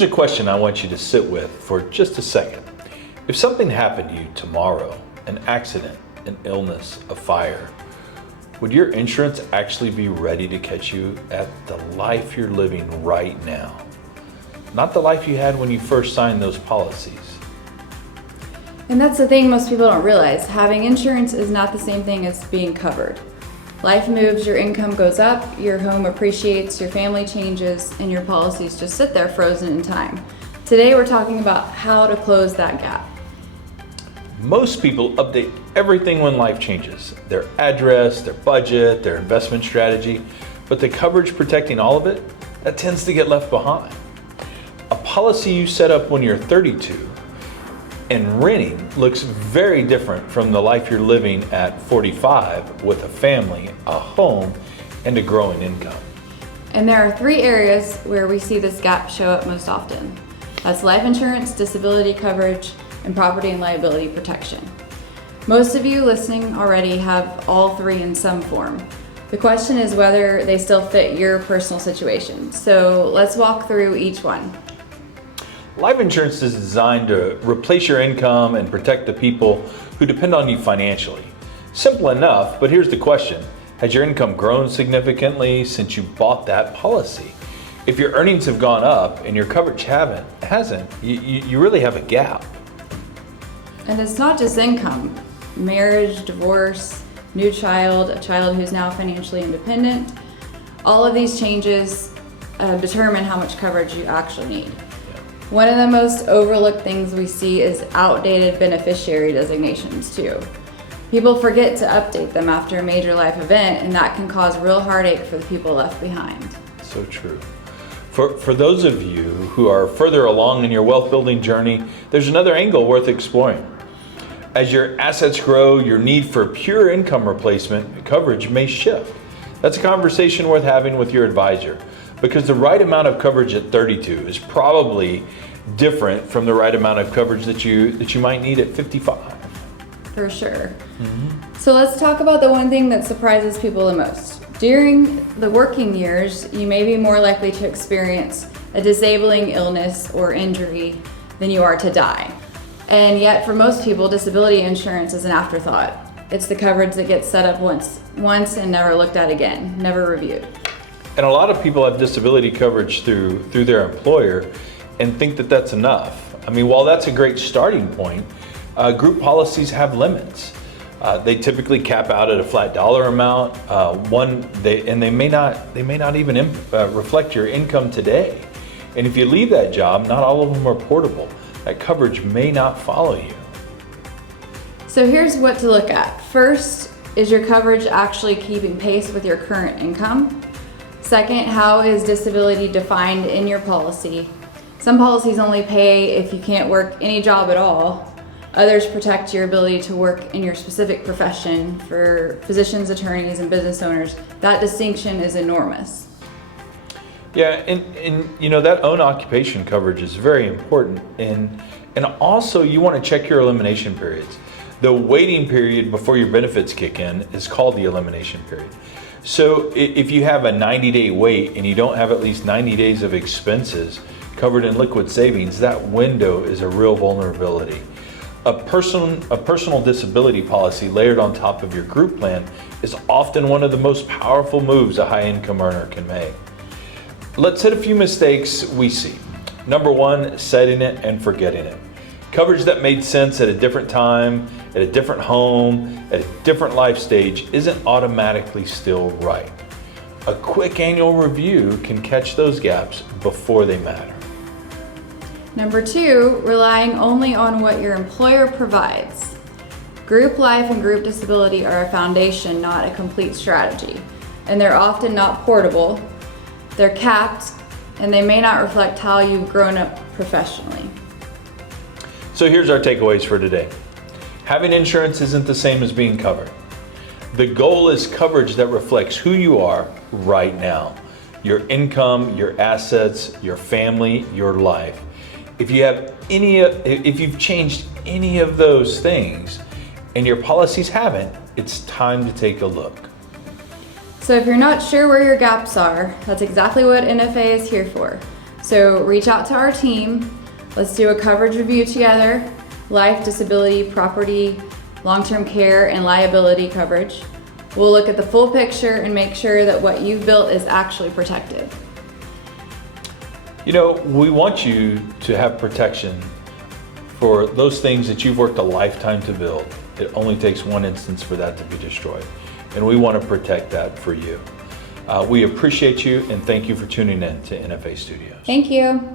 Here's a question I want you to sit with for just a second. If something happened to you tomorrow, an accident, an illness, a fire, would your insurance actually be ready to catch you at the life you're living right now? Not the life you had when you first signed those policies. And that's the thing most people don't realize. Having insurance is not the same thing as being covered. Life moves, your income goes up, your home appreciates, your family changes, and your policies just sit there frozen in time. Today we're talking about how to close that gap. Most people update everything when life changes. Their address, their budget, their investment strategy, but the coverage protecting all of it, that tends to get left behind. A policy you set up when you're 32 and renting looks very different from the life you're living at 45 with a family, a home, and a growing income. And there are 3 areas where we see this gap show up most often. That's life insurance, disability coverage, and property and liability protection. Most of you listening already have all 3 in some form. The question is whether they still fit your personal situation. So let's walk through each one. Life insurance is designed to replace your income and protect the people who depend on you financially. Simple enough, but here's the question. Has your income grown significantly since you bought that policy? If your earnings have gone up and your coverage hasn't, you really have a gap. And it's not just income. Marriage, divorce, new child, a child who's now financially independent. All of these changes determine how much coverage you actually need. One of the most overlooked things we see is outdated beneficiary designations too. People forget to update them after a major life event, and that can cause real heartache for the people left behind. So true. For those of you who are further along in your wealth building journey, there's another angle worth exploring. As your assets grow, your need for pure income replacement coverage may shift. That's a conversation worth having with your advisor, because the right amount of coverage at 32 is probably different from the right amount of coverage that you might need at 55. For sure. So let's talk about the one thing that surprises people the most. During the working years, you may be more likely to experience a disabling illness or injury than you are to die. And yet for most people, disability insurance is an afterthought. It's the coverage that gets set up once and never looked at again, never reviewed. And a lot of people have disability coverage through their employer and think that that's enough. I mean, while that's a great starting point, group policies have limits. They typically cap out at a flat dollar amount. They may not even reflect your income today. And if you leave that job, not all of them are portable. That coverage may not follow you. So here's what to look at. First, is your coverage actually keeping pace with your current income? Second, how is disability defined in your policy? Some policies only pay if you can't work any job at all. Others protect your ability to work in your specific profession. For physicians, attorneys, and business owners, that distinction is enormous. Yeah, and you know, that own occupation coverage is very important. And also you want to check your elimination periods. The waiting period before your benefits kick in is called the elimination period. So if you have a 90-day wait and you don't have at least 90 days of expenses covered in liquid savings, that window is a real vulnerability. A personal disability policy layered on top of your group plan is often one of the most powerful moves a high-income earner can make. Let's hit a few mistakes we see. Number 1, setting it and forgetting it. Coverage that made sense at a different time, at a different home, at a different life stage isn't automatically still right. A quick annual review can catch those gaps before they matter. Number 2, relying only on what your employer provides. Group life and group disability are a foundation, not a complete strategy. And they're often not portable, they're capped, and they may not reflect how you've grown up professionally. So here's our takeaways for today. Having insurance isn't the same as being covered. The goal is coverage that reflects who you are right now. Your income, your assets, your family, your life. If you've changed any of those things and your policies haven't, it's time to take a look. So if you're not sure where your gaps are, that's exactly what NFA is here for. So reach out to our team. Let's do a coverage review together: life, disability, property, long-term care, and liability coverage. We'll look at the full picture and make sure that what you've built is actually protected. You know, we want you to have protection for those things that you've worked a lifetime to build. It only takes one instance for that to be destroyed. And we want to protect that for you. We appreciate you and thank you for tuning in to NFA Studios. Thank you.